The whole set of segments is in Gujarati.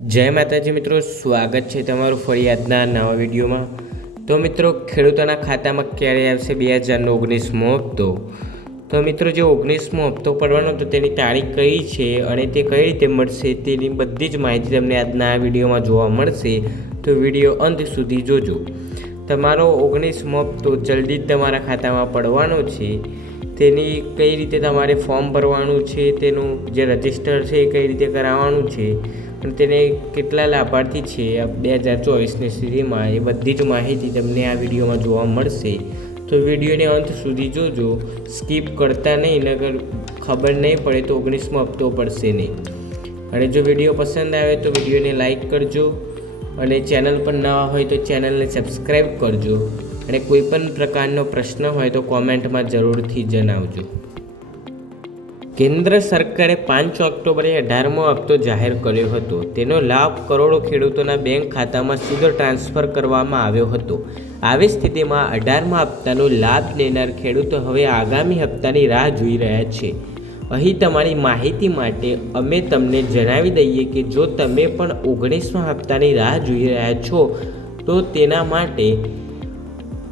જય માતાજી મિત્રો, સ્વાગત છે તમારું ફરી આજના નવા વિડીયોમાં। તો મિત્રો, ખેડૂતોના ખાતામાં ક્યારે આવશે 2019મો હપ્તો? તો મિત્રો, જે 19મો હપ્તો પડવાનો તો તેની તારીખ કઈ છે અને તે કઈ રીતે મળશે તેની બધી જ માહિતી તમને આજના આ વિડીયોમાં જોવા મળશે। તો વિડીયો અંત સુધી જોજો। તમારો 19મો હપ્તો જલ્દી જ તમારા ખાતામાં પડવાનો છે। તેની કઈ રીતે તમારે ફોર્મ ભરવાનું છે, તેનું જે રજિસ્ટર છે એ કઈ રીતે કરાવવાનું છે અને તેને કેટલા લાભાર્થી છે 2024ની સ્થિતિમાં, એ બધી જ માહિતી તમને આ વિડીયોમાં જોવા મળશે। તો વિડીયોને અંત સુધી જોજો, સ્કીપ કરતા નહીં, નગર ખબર નહીં પડે તો 19મો હપ્તો પડશે નહીં। અને જો વિડીયો પસંદ આવે તો વિડીયોને લાઈક કરજો અને ચેનલ પર નવા હોય તો ચેનલને સબસ્ક્રાઈબ કરજો અને કોઈ પણ પ્રકારનો પ્રશ્ન હોય તો કોમેન્ટમાં જરૂરથી જણાવજો। કેન્દ્ર સરકારે 5 ઓક્ટોબરે 18મો હપ્તો જાહેર કર્યો હતો। તેનો લાભ કરોડો ખેડૂતોના બેંક ખાતામાં સીધો ટ્રાન્સફર કરવામાં આવ્યો હતો। આવી સ્થિતિમાં 18મા હપ્તાનો લાભ લેનાર ખેડૂતો હવે આગામી હપ્તાની રાહ જોઈ રહ્યા છે। અહીં તમારી માહિતી માટે અમે તમને જણાવી દઈએ કે જો તમે પણ 19મા હપ્તાની રાહ જોઈ રહ્યા છો તો તેના માટે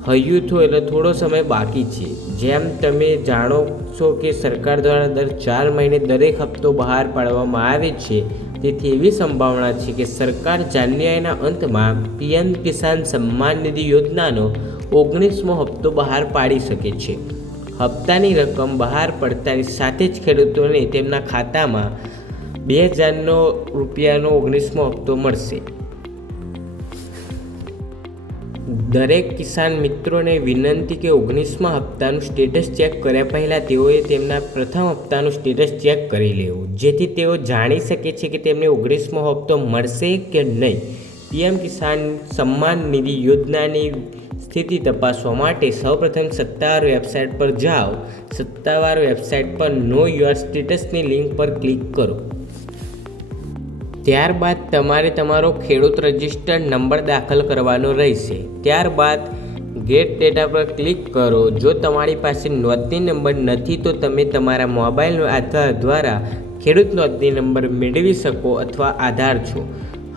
હજુ એટલે થોડો સમય બાકી છે। જેમ તમે જાણો છો કે સરકાર દ્વારા દર 4 મહિને દરેક હપ્તો બહાર પાડવામાં આવે છે, તેથી એવી સંભાવના છે કે સરકાર જાન્યુઆરીના અંતમાં પીએમ કિસાન સન્માન નિધિ યોજનાનો 19મો હપ્તો બહાર પાડી શકે છે। હપ્તાની રકમ બહાર પડતાની સાથે જ ખેડૂતોને તેમના ખાતામાં 2000 રૂપિયાનો 19મો હપ્તો મળશે। દરેક કિસાન મિત્રોને વિનંતી કે 19મા હપ્તાનું સ્ટેટસ ચેક કર્યા પહેલાં તેઓએ તેમના પ્રથમ હપ્તાનું સ્ટેટસ ચેક કરી લેવું, જેથી તેઓ જાણી શકે છે કે તેમને 19મો હપ્તો મળશે કે નહીં। પીએમ કિસાન સન્માન નિધિ યોજનાની સ્થિતિ તપાસવા માટે સૌપ્રથમ સત્તાવાર વેબસાઇટ પર જાઓ। સત્તાવાર વેબસાઇટ પર નો યોર સ્ટેટસની લિંક પર ક્લિક કરો। ત્યારબાદ તમારે તમારો ખેડૂત રજિસ્ટર નંબર દાખલ કરવાનો રહેશે। ત્યારબાદ ગેટ ડેટા પર ક્લિક કરો। જો તમારી પાસે નોંધણી નંબર નથી તો તમે તમારા મોબાઈલ આધાર દ્વારા ખેડૂત નોંધણી નંબર મેળવી શકો અથવા આધાર છો।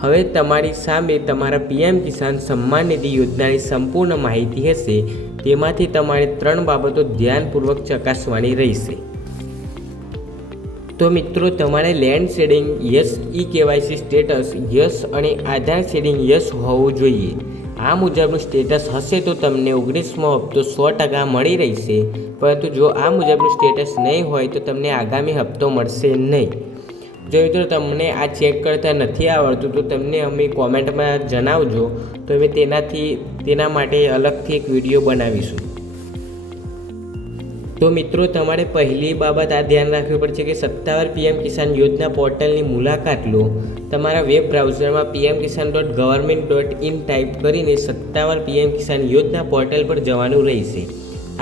હવે તમારી સામે તમારા પીએમ કિસાન સન્માન નિધિ યોજનાની સંપૂર્ણ માહિતી હશે। તેમાંથી તમારે 3 બાબતો ધ્યાનપૂર્વક ચકાસવાની રહેશે। તો મિત્રો, તમારે land shading yes, KYC status yes અને આધાર શેડિંગ યસ હોવું જોઈએ। આ મુજબનું સ્ટેટસ હશે તો તમને 19મો હપ્તો 100% મળી રહેશે, પરંતુ જો આ મુજબનું સ્ટેટસ નહીં હોય તો તમને આગામી હપ્તો મળશે નહીં। જો મિત્રો તમને આ ચેક કરતા નથી આવડતું તો તમને અમે કોમેન્ટમાં જણાવજો, તો અમે તેના માટે અલગથી એક વિડીયો બનાવીશું। તો મિત્રો, તમારે પહેલી બાબત આ ધ્યાન રાખવી પડશે કે સત્તાવાર પીએમ કિસાન યોજના પોર્ટલની મુલાકાત લો। તમારા વેબ બ્રાઉઝરમાં pmkisan.government.in ટાઈપ કરીને સત્તાવાર પીએમ કિસાન યોજના પોર્ટલ પર જવાનું રહેશે।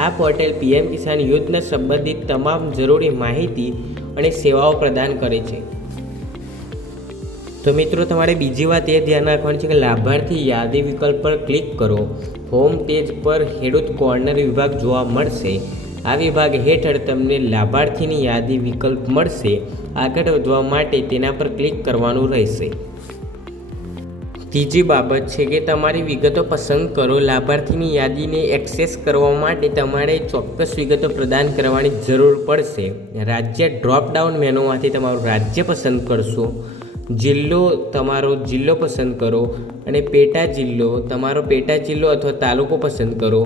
આ પોર્ટલ પીએમ કિસાન યોજના સંબંધિત તમામ જરૂરી માહિતી અને સેવાઓ પ્રદાન કરે છે। તો મિત્રો, તમારે બીજી વાત એ ધ્યાન રાખવાની છે કે લાભાર્થી યાદી વિકલ્પ પર ક્લિક કરો। હોમ પેજ પર ખેડૂત કોર્નર વિભાગ જોવા મળશે। આ વિભાગ હેઠળ તમને લાભાર્થીની યાદી વિકલ્પ મળશે। આગળ વધવા માટે તેના પર ક્લિક કરવાનું રહેશે। ત્રીજી બાબત છે કે તમારી વિગતો પસંદ કરો। લાભાર્થીની યાદીને એક્સેસ કરવા માટે તમારે ચોક્કસ વિગતો પ્રદાન કરવાની જરૂર પડશે। રાજ્ય ડ્રોપડાઉન મેનુમાંથી તમારું રાજ્ય પસંદ કરશો। જિલ્લો તમારો જિલ્લો પસંદ કરો અને પેટા જિલ્લો તમારો પેટા જિલ્લો અથવા તાલુકો પસંદ કરો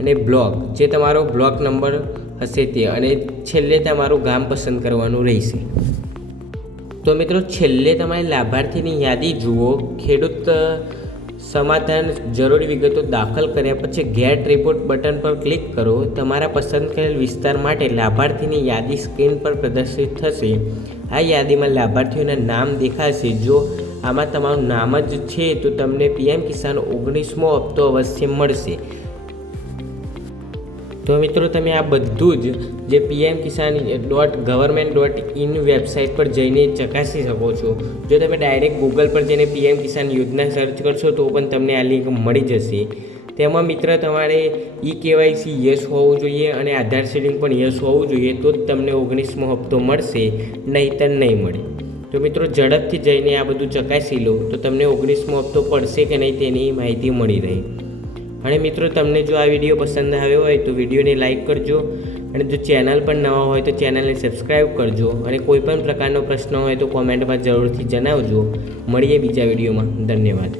અને બ્લોક જે તમારો બ્લોક નંબર હશે તે, અને છેલ્લે તમારું ગામ પસંદ કરવાનું રહેશે। તો મિત્રો, છેલ્લે તમારે લાભાર્થીની યાદી જુઓ। ખેડૂત સમાધાન જરૂરી વિગતો દાખલ કર્યા પછી ગેટ રિપોર્ટ બટન પર ક્લિક કરો। તમારા પસંદ કરેલ વિસ્તાર માટે લાભાર્થીની યાદી સ્ક્રીન પર પ્રદર્શિત થશે। આ યાદીમાં લાભાર્થીઓના નામ દેખાશે। જો આમાં તમારું નામ જ છે તો તમને પીએમ કિસાન 19મો હપ્તો અવશ્ય મળશે। તો મિત્રો, તમે આ બધું જ જે pmkisan.government.in વેબસાઇટ પર જઈને ચકાસી શકો છો। જો તમે ડાયરેક્ટ ગૂગલ પર જઈને પીએમ કિસાન યોજના સર્ચ કરશો તો પણ તમને આ લિંક મળી જશે। તેમાં મિત્ર તમારે KYC યસ હોવું જોઈએ અને આધાર શેડિંગ પણ યસ હોવું જોઈએ, તો જ તમને 19મો હપ્તો મળશે, નહીંતર નહીં મળે। તો મિત્રો ઝડપથી જઈને આ બધું ચકાસી લો તો તમને 19મો હપ્તો પડશે કે નહીં તેની માહિતી મળી રહે. અને મિત્રો તમને જો આ વિડીયો પસંદ આવ્યો હોય તો વિડીયોને લાઇક કરજો અને જો ચેનલ પર નવા હોય તો ચેનલને સબસ્ક્રાઈબ કરજો અને કોઈ પણ પ્રકારનો પ્રશ્ન હોય તો કોમેન્ટમાં જરૂરથી જણાવજો. મળીએ બીજા વિડીયોમાં. ધન્યવાદ.